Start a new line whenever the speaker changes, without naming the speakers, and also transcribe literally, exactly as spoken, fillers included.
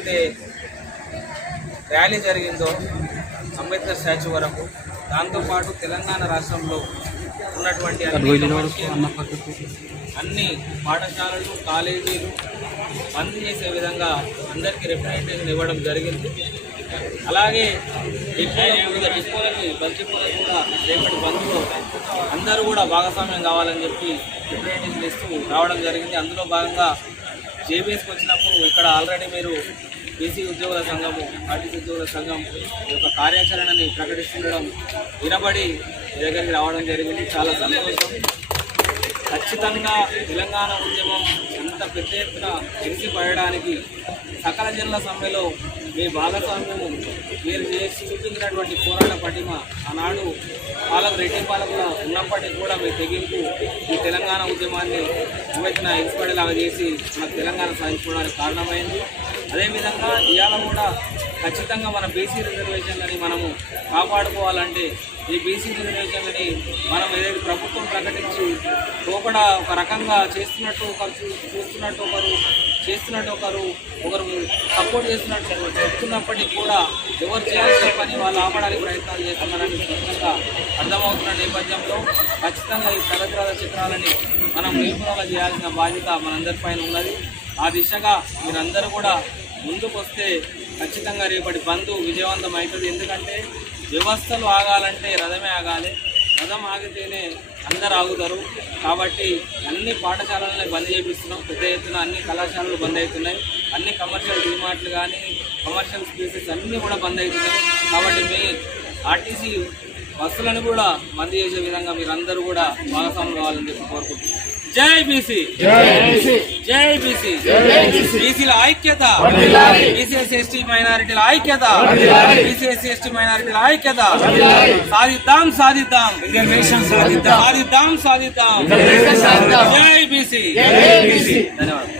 ఏదైతే ర్యాలీ జరిగిందో అంబేద్కర్ స్టాచ్యూ వరకు, దాంతోపాటు తెలంగాణ రాష్ట్రంలో ఉన్నటువంటి అన్ని పాఠశాలలు కాలేజీలు బంద్ చేసే విధంగా అందరికీ రిప్రజెంటేషన్ ఇవ్వడం జరిగింది. అలాగే వివిధ డిపోలకి బస్ డిపోలకు కూడా రేపటి బంద్లో అందరూ కూడా భాగస్వామ్యం కావాలని చెప్పి రిప్రజెంటేషన్ ఇస్తూ రావడం జరిగింది. అందులో భాగంగా జేబీఎస్కి వచ్చినప్పుడు ఇక్కడ ఆల్రెడీ మీరు బీసీ ఉద్యోగుల సంఘము, ఆర్టీసీ ఉద్యోగుల సంఘం ఈ యొక్క కార్యాచరణని ప్రకటిస్తుండడం వినబడి మీ దగ్గరికి రావడం జరిగింది. చాలా సంతోషం. ఖచ్చితంగా తెలంగాణ ఉద్యమం ఎంత పెద్ద ఎత్తున ఎగిసిపడడానికి సకల జనుల సమ్మెలో మీ భాగస్వామ్యము మీరు చేసి చూపించినటువంటి పోరాట పటిమ ఆనాడు పాలకు రెడ్డి పాలకుల ఉన్నప్పటికీ కూడా మీ తెగింపు ఈ తెలంగాణ ఉద్యమాన్ని ఉమెచ్చిన ఎగిసిపడేలాగా చేసి మన తెలంగాణ సాధించుకోవడానికి కారణమైంది. అదేవిధంగా ఇవాళ కూడా ఖచ్చితంగా మన బీసీ రిజర్వేషన్లని మనము కాపాడుకోవాలంటే ఈ బీసీ రిజర్వేషన్లని మనం ఏదైతే ప్రభుత్వం ప్రకటించి ఒకడా ఒక రకంగా చేస్తున్నట్టు ఒకరు చూస్తున్నట్టు ఒకరు చేస్తున్నట్టు ఒకరు ఒకరు సపోర్ట్ చేస్తున్నట్టు చెప్తున్నప్పటికీ కూడా ఎవరు చేయాల్సిన పని వాళ్ళు ఆపడానికి ప్రయత్నాలు చేస్తున్నారని స్పష్టంగా అర్థమవుతున్న నేపథ్యంలో ఖచ్చితంగా ఈ ప్రగతిరాధ చిత్రాలని మనం నిలుపుదల చేయాల్సిన బాధ్యత మనందరిపైన ఉన్నది. ఆ దిశగా మీరందరూ కూడా ముందుకు వస్తే ఖచ్చితంగా రేపటి బంద్ విజయవంతం అవుతుంది. ఎందుకంటే వ్యవస్థలు ఆగాలంటే రథమే ఆగాలి, రథం ఆగితేనే అందరు ఆగుతారు. కాబట్టి అన్ని పాఠశాలలని బంద్ చేపిస్తున్నాం. పెద్ద ఎత్తున అన్ని కళాశాలలు బంద్ అవుతున్నాయి. అన్ని కమర్షియల్ డిమార్ట్లు కానీ కమర్షియల్ స్పేసెస్ అన్నీ కూడా బంద్ అవుతున్నాయి. కాబట్టి మీ ఆర్టీసీ బస్సులను కూడా బంద్ చేసే విధంగా మీరందరూ కూడా భాగస్వామ్యం కావాలని చెప్పి కోరుకుంటున్నాం. జై బీసీ, జై బీసీ, బీసీల ఐక్యత, బీసీ ఎస్సీ ఎస్టీ మైనారిటీల ఐక్యత, బీసీ ఎస్సీ ఎస్టీ మైనారిటీల ఐక్యత. సాధిద్దాం సాధిద్దాం సాధిద్దాం సాధిద్దాం సాధిద్దాం. జై బీసీ, ధన్యవాదాలు.